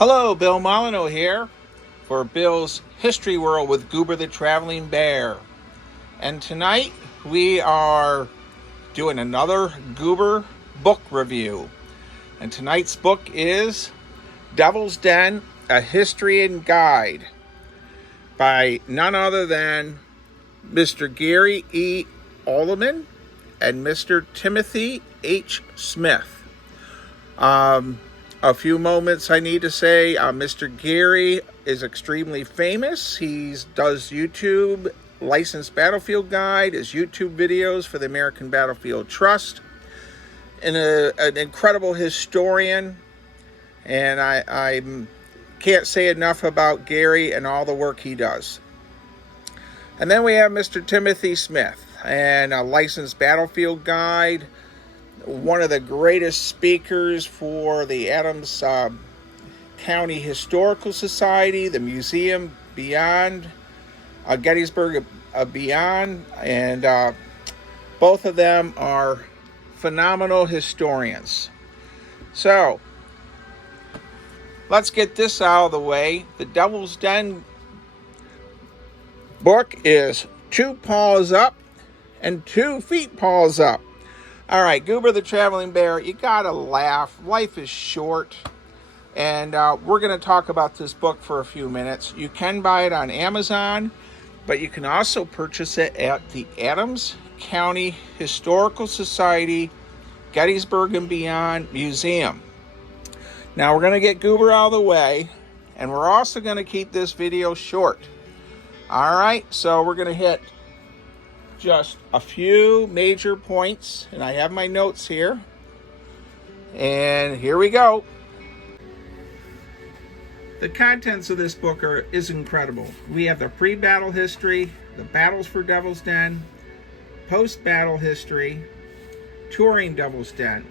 Hello, Bill Molyneux here for Bill's History World with Goober the Traveling Bear. And tonight we are doing another Goober book review. And tonight's book is Devil's Den, A History and Guide by none other than Mr. Garry E. Adelman and Mr. Timothy H. Smith. A few moments I need to say, Mr. Garry is extremely famous. He does YouTube, Licensed Battlefield Guide, his YouTube videos for the American Battlefield Trust, and an incredible historian. And I can't say enough about Garry and all the work he does. And then we have Mr. Timothy Smith and a Licensed Battlefield Guide, one of the greatest speakers for the Adams County Historical Society, the Museum Beyond, Gettysburg Beyond, and both of them are phenomenal historians. So, let's get this out of the way. The Devil's Den book is 2 paws up and 2 feet paws up. All right, Goober the Traveling Bear, you gotta laugh. Life is short. And we're going to talk about this book for a few minutes. You can buy it on Amazon, but you can also purchase it at the Adams County Historical Society, Gettysburg and Beyond Museum. Now, we're going to get Goober out of the way, and we're also going to keep this video short. All right, so we're going to hit just a few major points, and I have my notes here. And here we go. The contents of this book is incredible. We have the pre-battle history, the battles for Devil's Den, post-battle history, touring Devil's Den.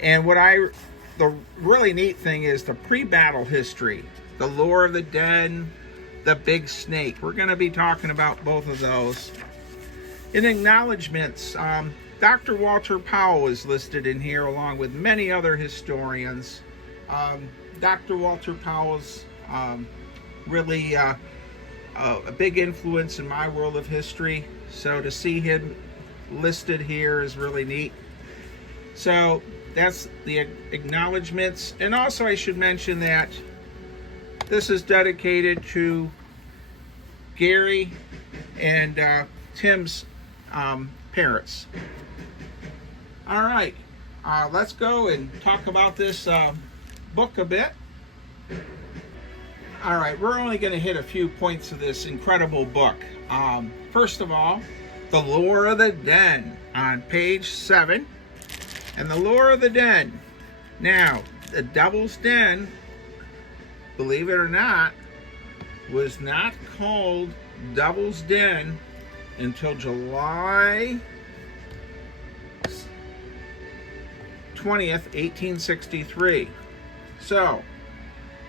And the really neat thing is the pre-battle history, the lore of the den, the big snake. We're going to be talking about both of those. In acknowledgments, Dr. Walter Powell is listed in here along with many other historians. Dr. Walter Powell's really a big influence in my world of history, so to see him listed here is really neat. So that's the acknowledgments, and also I should mention that this is dedicated to Garry and Tim's parents. All right, let's go and talk about this book a bit. All right, we're only going to hit a few points of this incredible book. First of all, the lore of the den on page 7. And the lore of the den. Now, the Devil's Den, believe it or not, was not called Devil's Den until July 20th, 1863. So,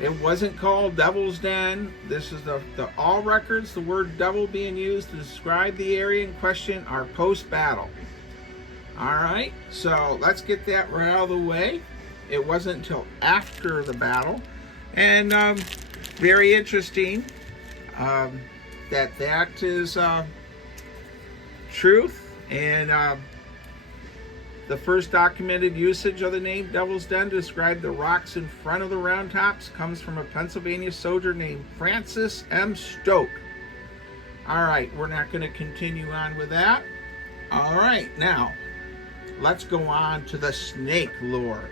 it wasn't called Devil's Den. This is the all records, the word devil being used to describe the area in question are post-battle. All right, so let's get that right out of the way. It wasn't until after the battle. And very interesting that is truth. And the first documented usage of the name Devil's Den to describe the rocks in front of the Round Tops comes from a Pennsylvania soldier named Francis M. Stoke. All right, we're not going to continue on with that. All right, now let's go on to the snake lore.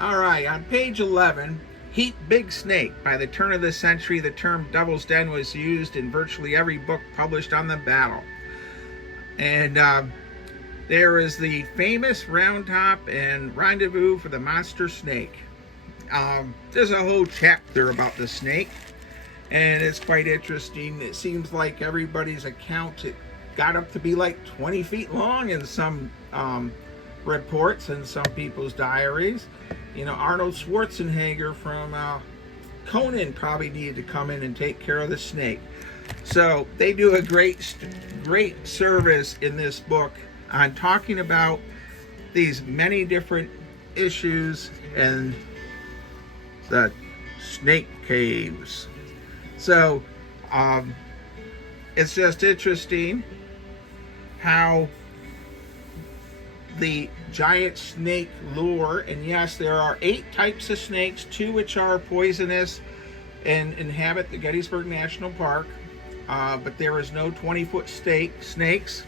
All right, on page 11, Heat Big Snake. By the turn of the century, the term Devil's Den was used in virtually every book published on the battle. And there is the famous Round Top and Rendezvous for the Monster Snake. There's a whole chapter about the snake, and it's quite interesting. It seems like everybody's account, it got up to be like 20 feet long in some reports and some people's diaries. You know, Arnold Schwarzenegger from Conan probably needed to come in and take care of the snake. So they do a great service in this book on talking about these many different issues in the snake caves. So it's just interesting how the giant snake lure, and yes, there are 8 types of snakes, 2 which are poisonous and inhabit the Gettysburg National Park, but there is no 20-foot snakes.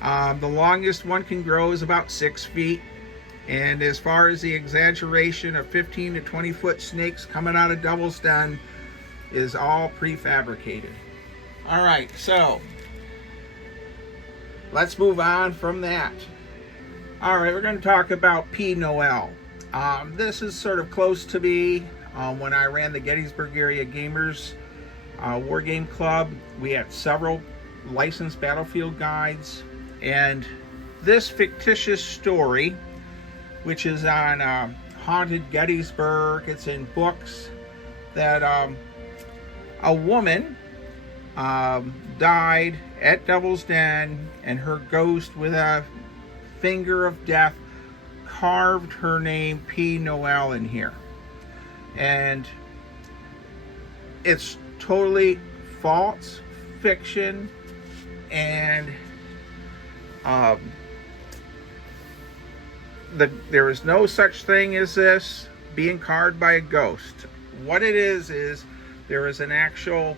The longest one can grow is about 6 feet. And as far as the exaggeration of 15 to 20-foot snakes coming out of Devil's Den is all prefabricated. All right, so let's move on from that. All right, we're going to talk about P. Noel. This is sort of close to me. When I ran the Gettysburg Area Gamers War Game Club, we had several licensed battlefield guides. And this fictitious story, which is on Haunted Gettysburg, it's in books, that a woman died at Devil's Den, and her ghost with a finger of death carved her name P. Noel in here. And it's totally false fiction, and there is no such thing as this being carved by a ghost. What it is there is an actual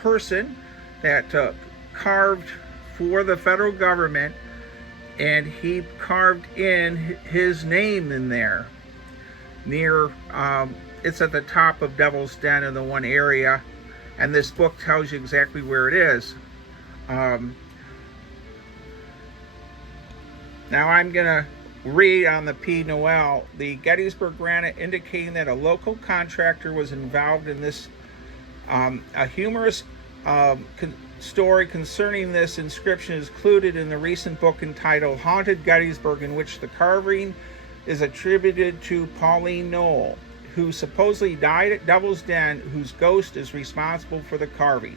person that carved for the federal government, and he carved in his name in there near it's at the top of Devil's Den in the one area, and this book tells you exactly where it is. Now I'm gonna read on the P. Noel. The Gettysburg Granite indicating that a local contractor was involved in this. A humorous story concerning this inscription is included in the recent book entitled Haunted Gettysburg, in which the carving is attributed to Pauline Noel, who supposedly died at Devil's Den, whose ghost is responsible for the carving.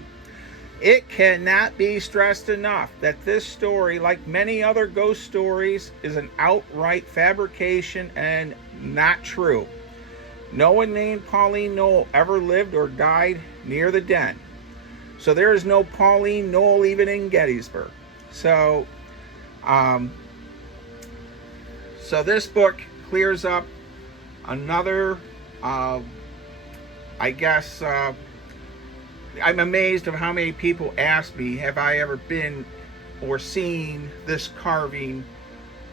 It cannot be stressed enough that this story, like many other ghost stories, is an outright fabrication and not true. No one named Pauline Noel ever lived or died near the den. So there is no Pauline Noel even in Gettysburg. So this book clears up another, I guess, I'm amazed of how many people ask me, have I ever been or seen this carving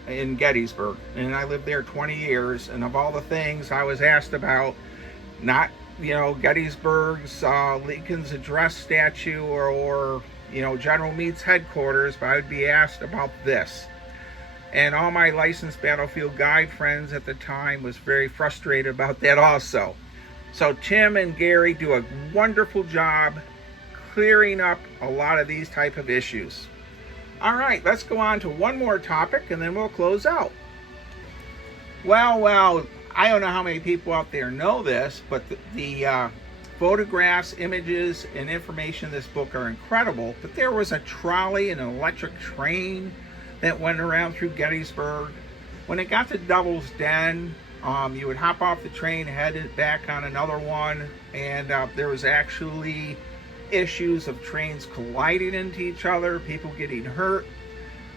in Gettysburg? And I lived there 20 years, and of all the things I was asked about, not, Gettysburg's Lincoln's address statue or General Meade's headquarters, but I would be asked about this. And all my licensed battlefield guide friends at the time was very frustrated about that also. So Tim and Gary do a wonderful job clearing up a lot of these type of issues. All right, let's go on to one more topic, and then we'll close out. Well, I don't know how many people out there know this, but the photographs, images, and information in this book are incredible. But there was a trolley, an electric train that went around through Gettysburg. When it got to Devil's Den, you would hop off the train, head back on another one, and there was actually issues of trains colliding into each other, people getting hurt,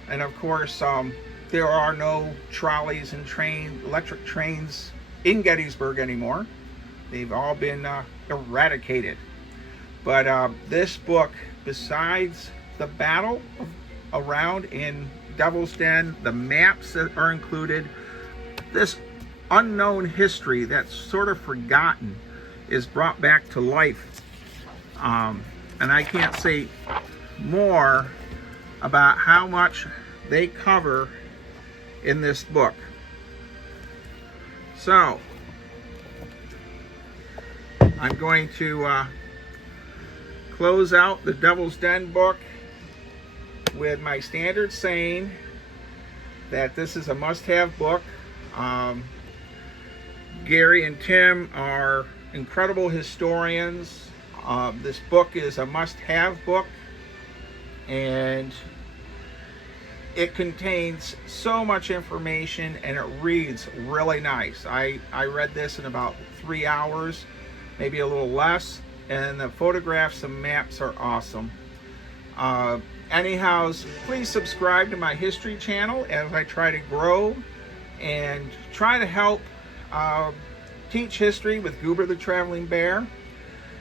and of course there are no trolleys and electric trains in Gettysburg anymore. They've all been eradicated. But this book, besides the battle around in Devil's Den, the maps that are included, this unknown history that's sort of forgotten is brought back to life. And I can't say more about how much they cover in this book. So I'm going to close out the Devil's Den book with my standard saying that this is a must-have book. Gary and Tim are incredible historians. This book is a must-have book, and it contains so much information and it reads really nice. I read this in about 3 hours, maybe a little less, and the photographs and maps are awesome. Anyhow, please subscribe to my history channel as I try to grow and try to help teach history with Goober the Traveling Bear.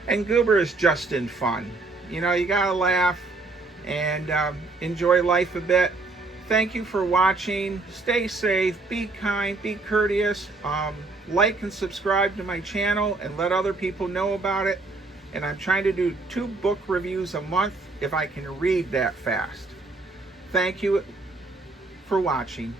And Goober is just in fun. You know, you gotta laugh and enjoy life a bit. Thank you for watching. Stay safe, be kind, be courteous. Like and subscribe to my channel and let other people know about it. And I'm trying to do 2 book reviews a month if I can read that fast. Thank you for watching.